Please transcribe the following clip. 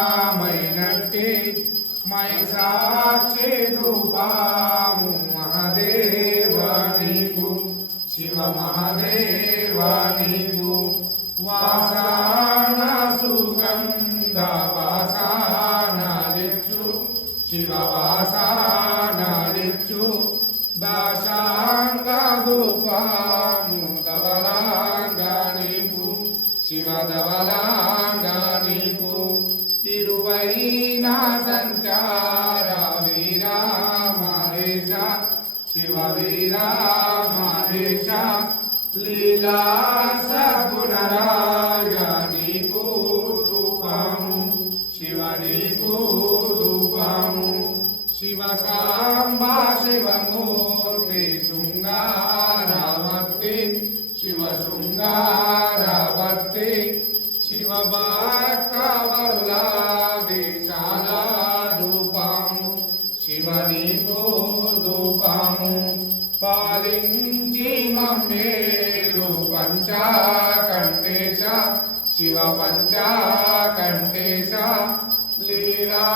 శివమూలమైనట్టి my సాక్షి రూపాము మహాదేవానికు శివ మహాదేవానికు వాసాన సుగంధ వాసానలిచ్చు శివ వాసానలిచ్చు దాశాంగ రూపాము ధవలాంగానికు శివ ధవలాంగానికు తిరువైనా సంచార వీరా మహేశ శివ వీరా మహేశ లీలా సగుణరాయ రూపము శివ నీకు శివకాంబా శివమూర్తి శృంగారవర్తి శివ శృంగారవర్తి శివ చాలా రూపము శివ నీకు పాలించి మమ్మేలు పంచకంఠేశ శివ పంచకంఠేశ లీలా